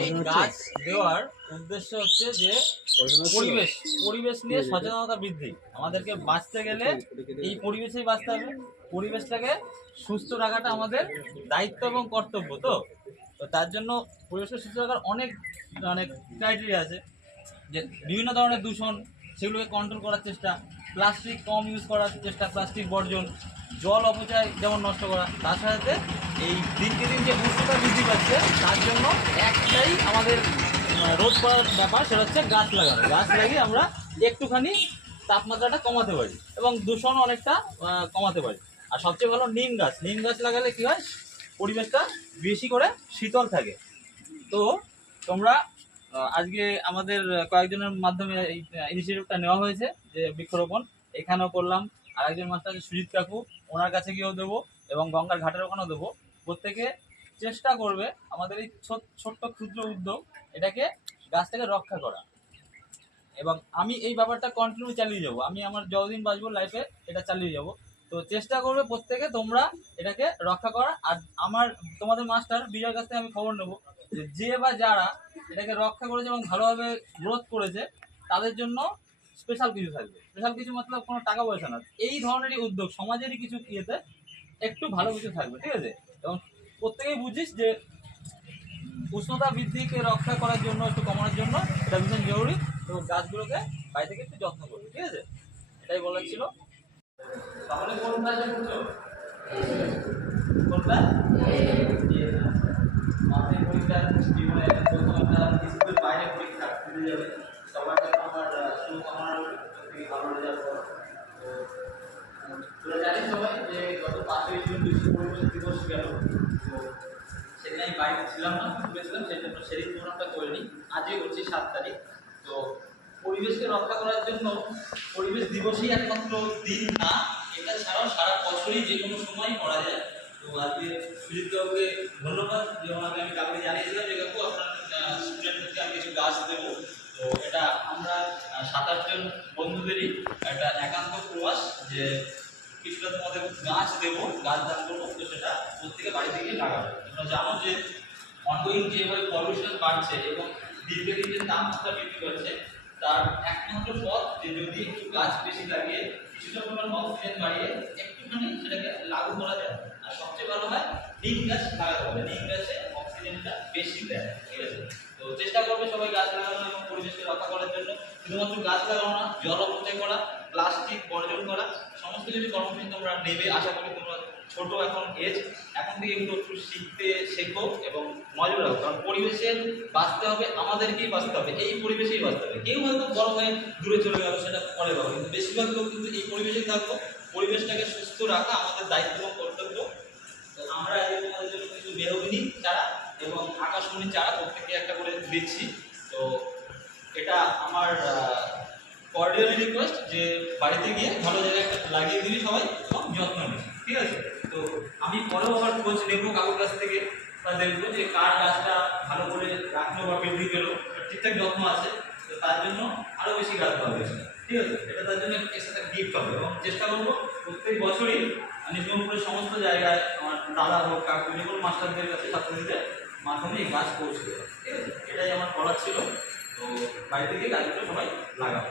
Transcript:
এই গাছ দেওয়ার উদ্দেশ্য হচ্ছে যে পরিবেশ পরিবেশ নিয়ে সচেতনতা বৃদ্ধি। আমাদেরকে বাঁচতে গেলে এই পরিবেশেই বাঁচতে হবে। পরিবেশটাকে সুস্থ রাখাটা আমাদের দায়িত্ব এবং কর্তব্য। তো তো তার জন্য পরিবেশকে সুস্থ রাখার অনেক অনেক ক্রাইটেরিয়া আছে, যে বিভিন্ন ধরনের দূষণ সেগুলোকে কন্ট্রোল করার চেষ্টা, প্লাস্টিক কম ইউজ করার চেষ্টা, প্লাস্টিক বর্জন, জল অপচয় যেমন নষ্ট করা। তার সাথে এই দিনকে দিন যে উষ্ণতা বৃদ্ধি পাচ্ছে তার জন্য একটাই আমাদের রোধ করার ব্যাপার, সেটা হচ্ছে গাছ লাগানো। গাছ লাগিয়ে আমরা একটুখানি তাপমাত্রাটা কমাতে পারি এবং দূষণ অনেকটা কমাতে পারি। আর সবচেয়ে ভালো নিম গাছ। নিম গাছ লাগালে কি হয়, পরিবেশটা বেশি করে শীতল থাকে। তো তোমরা আজকে আমাদের কয়েকজনের মাধ্যমে এই ইনিশিয়েটিভটা নেওয়া হয়েছে যে বৃক্ষরোপণ এখানেও করলাম। আরেকজন মাস্টার আছে সুজিত কাকু, ওনার কাছে গিয়েও দেবো এবং গঙ্গার ঘাটের ওখানেও দেবো। প্রত্যেকে চেষ্টা করবে আমাদের এই ছোট্ট ক্ষুদ্র উদ্যোগ এটাকে গাছটাকে রক্ষা করা। এবং আমি এই ব্যাপারটা কন্টিনিউ চালিয়ে যাবো, আমি আমার যতদিন বাঁচবো লাইফে এটা চালিয়ে যাব। তো চেষ্টা করবে প্রত্যেকে তোমরা এটাকে রক্ষা করা। আর আমার তোমাদের মাস্টার বিজয়ের কাছ থেকে আমি খবর নেবো যে বা যারা এটাকে রক্ষা করেছে এবং ভালোভাবে গ্রোথ করেছে তাদের জন্য স্পেশাল কিছু থাকবে। স্পেশাল কিছু মতলব কোনো টাকা পয়সা না, এই ধরনেরই উদ্যোগ সমাজেরই কিছু ইয়েতে একটু ভালো কিছু থাকবে, ঠিক আছে? এবং প্রত্যেকেই বুঝিস যে উষ্ণতা বৃদ্ধিকে রক্ষা করার জন্য, একটু কমানোর জন্য এটা ভীষণ জরুরি। তো গাছগুলোকে বাড়ি থেকে একটু যত্ন করবে, ঠিক আছে? এটাই বলার ছিল। তাহলে কোন ক্লাসে পড়ছো? কোন ক্লাস? মাধ্যমিক পরীক্ষার জীবনে প্রথম একটা স্কুলের বাইরে পরীক্ষা দিতে যাবে। সবার জন্য আমার শুভকামনা রইল, তুমি ভালো রেজাল্ট করো। তো তোরা জানিস সবাই যে গত 5ই জুন বিশ্ব পরিবেশ দিবস গেল। তো সেদিন আমি বাড়িতে ছিলাম না, ঘুরেছিলাম, সেই জন্য সেদিন প্রোগ্রামটা করিনি। আজই হচ্ছে 7 তারিখ। তো পরিবেশকে রক্ষা করার জন্য পরিবেশ দিবসই একমাত্র দিন না, এটা ছাড়াও সারা বছরই যে কোনো সময় করা যায়। তো আজকে সুজিত বাবুকে ধন্যবাদ যে ওনাকে আমি কালকে জানিয়েছিলাম যে কাকু আপনার স্টুডেন্টদেরকে আমি কিছু গাছ দেবো। তো এটা আমরা 7-8 জন বন্ধুদেরই একটা একান্ত প্রয়াস যে কিছুটা তোমাদের গাছ দেবো, গাছ দান করবো। তো সেটা প্রত্যেকে বাড়িতে গিয়ে লাগাবো। তোমরা জানো যে অনগোয়িং যেভাবে পলিউশন বাড়ছে এবং দিনকে দিন যে তাপমাত্রা বৃদ্ধি পাচ্ছে, তার একমাত্র পথ যে যদি একটু গাছ বেশি লাগিয়ে কিছুটা পরিমাণ অক্সিজেন বাড়িয়ে একটুখানি সেটাকে লাগু করা যায়। আর সবচেয়ে ভালো হয় নিম গাছ লাগাতে হবে, নিম গাছে অক্সিজেনটা বেশি দেয়, ঠিক আছে? তো চেষ্টা করবে সবাই গাছ লাগানো এবং পরিবেশকে রক্ষা করার জন্য। শুধুমাত্র গাছ লাগানো না, জল অপচয় করা, প্লাস্টিক বর্জন করা, সমস্ত কিছু কর্মসূচি তোমরা নেবে। আশা করি তোমরা ছোট এখন এজ, এখন থেকে এগুলো একটু শিখতে শেখো এবং মজা রাখো। কারণ পরিবেশের বাঁচতে হবে, আমাদেরকেই বাঁচতে হবে, এই পরিবেশেই বাঁচতে হবে। কেউ হয়তো বড় হয়ে দূরে চলে গেল, সেটা পরে পাবো, কিন্তু বেশিরভাগ লোক কিন্তু এই পরিবেশেই থাকবো। পরিবেশটাকে সুস্থ রাখা আমাদের দায়িত্ব এবং কর্তব্য। তো আমরা আজকে তোমাদের জন্য কিছু বেরোবিনি চারা এবং আকাশমণি চারা প্রত্যেককে একটা করে দিচ্ছি। তো এটা আমার কর্ডিয়ালি রিকোয়েস্ট যে বাড়িতে গিয়ে ভালো জায়গায় একটা লাগিয়ে দিবি সবাই এবং যত্ন নিবি, ঠিক আছে? তো আমি পরেও আবার খোঁজ নেবো কাকুর কাছ থেকে, তা দেখবো যে কার গাছটা ভালো করে রাখলো বা বৃদ্ধি পেলো, ঠিকঠাক যত্ন আছে। তো তার জন্য আরও বেশি গাছ পাবে, ঠিক আছে? এটা তার জন্য একটা গিফট হবে। এবং চেষ্টা করবো প্রত্যেক বছরই নিজামপুরের সমস্ত জায়গায় আমার দাদা হোক, কাকু, যে কোনো মাস্টারদের কাছে, ছাত্রছাত্রীদের মাধ্যমে এই গাছ পৌঁছে দেবে, ঠিক আছে? এটাই আমার বলার ছিল। তো বাড়িতে গিয়ে গাছগুলো সবাই লাগাবে।